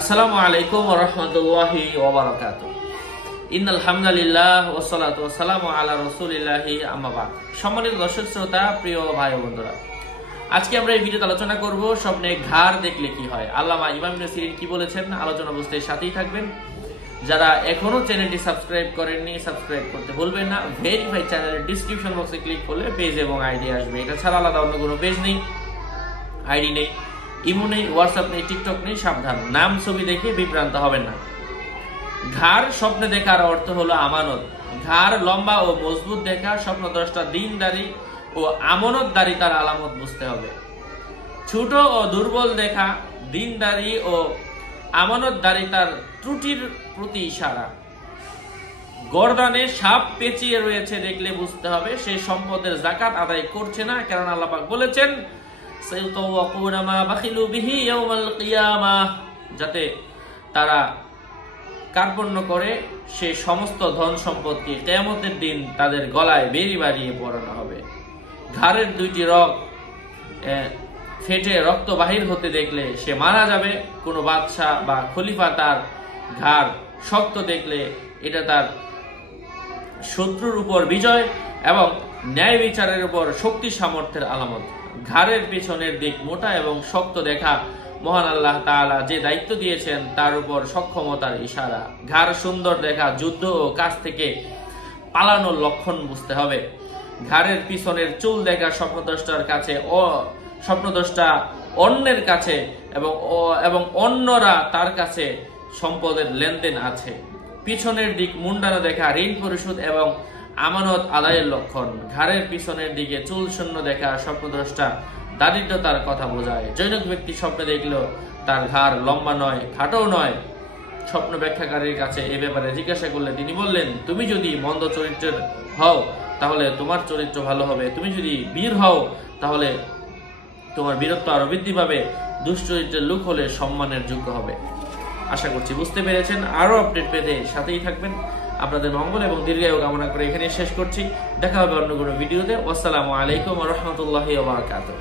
আসসালামু আলাইকুম ওয়া রাহমাতুল্লাহি ওয়া বারাকাতুহু। ইন্নাল হামদুলিল্লাহ ওয়াস সালাতু ওয়াস সালামু আলা রাসূলিল্লাহি আম্মা বাদ। সম্মানিত দর্শক শ্রোতা, প্রিয় ভাই ও বন্ধুরা, আজকে আমরা এই ভিডিওতে আলোচনা করব স্বপ্নে ঘাড় দেখলে কি হয়। আল্লামা ইমাম ইবনে সিরিন কি বলেছেন, আলোচনা বুঝতে সাথেই থাকবেন। যারা এখনো চ্যানেলটি সাবস্ক্রাইব করেননি, সাবস্ক্রাইব করতে ভুলবেন না। ভেরিফাই চ্যানেলের ডেসক্রিপশন বক্সে ক্লিক করলে পেজ এবং আইডি আসবে। এটা ছাড়া আলাদা অন্য কোনো পেজ নেই, আইডি নেই, ইমো নেই, হোয়াটসঅ্যাপ নেই, টিকটক নেই। সাবধান, নাম ছবি দেখে বিভ্রান্ত হবেন না। ঘাড় স্বপ্নে দেখার অর্থ হলো আমানত। ঘাড় লম্বা ও মজবুত দেখা স্বপ্নদ্রষ্টা দিনদারি ও আমানতদারি তার আলামত বুঝতে হবে। ছোট ও দুর্বল দেখা দিনদারি ও আমানতদারি তার ত্রুটির প্রতি ইশারা। গর্দানে সাপ পেঁচিয়ে রয়েছে দেখলে বুঝতে হবে সে সম্পদের যাকাত আদায় করছে না, কারণ আল্লাহ পাক বলেছেন যাতে তারা কার্পণ্য করে সে সমস্ত ধন সম্পদকে কিয়ামতের দিন তাদের গলায় বেরি বাড়িয়ে পড়ানো হবে। ঘাড়ের দুইটি রগ ফেটে রক্ত বাহির হতে দেখলে সে মারা যাবে। কোনো বাদশা বা খলিফা তার ঘাড় শক্ত দেখলে এটা তার শত্রুর উপর বিজয় এবং ন্যায় বিচারের উপর শক্তি সামর্থ্যের আলামত। ঘাড়ের পেছনের দিক মোটা এবং শক্ত দেখা মহান আল্লাহ তাআলা যে দায়িত্ব দিয়েছেন তার উপর সক্ষমতার ইশারা। ঘাড় সুন্দর দেখা যুদ্ধ ও কাজ থেকে পালানোর লক্ষণ বুঝতে হবে। ঘাড়ের পিছনের চুল দেখা স্বপ্নদ্রষ্টার কাছে স্বপ্নদ্রষ্টা অন্যের কাছে এবং অন্যরা তার কাছে সম্পদের লেনদেন আছে। পিছনের দিক মুন্ডানো দেখা ঋণ পরিশোধ এবং আমানত আদায়ের লক্ষণ। ঘাড়ের পিছনের দিকে চুল শূন্য দেখা স্বপ্নদ্রষ্টা দারিদ্রতার কথা বোঝায়। জৈনক ব্যক্তি স্বপ্নে দেখলেও তার ঘাড় লম্বা নয়, খাটোও নয়। স্বপ্ন ব্যাখ্যাকারীর কাছে এ ব্যাপারে জিজ্ঞাসা করলে তিনি বললেন, তুমি যদি মন্দ চরিত্রের হও তাহলে তোমার চরিত্র ভালো হবে, তুমি যদি বীর হও তাহলে তোমার বীরত্ব আরো বৃদ্ধি পাবে, দুশ্চরিত্রের লোক হলে সম্মানের যোগ্য হবে। আশা করছি বুঝতে পেরেছেন। আরো আপডেট পেতে সাথেই থাকবেন। আপনাদের মঙ্গল এবং দীর্ঘায়ু কামনা করে এখানে শেষ করছি। দেখা হবে অন্য কোনো ভিডিওতে। আসসালামু আলাইকুম ওয়া রাহমাতুল্লাহি ওয়া বারাকাতুহু।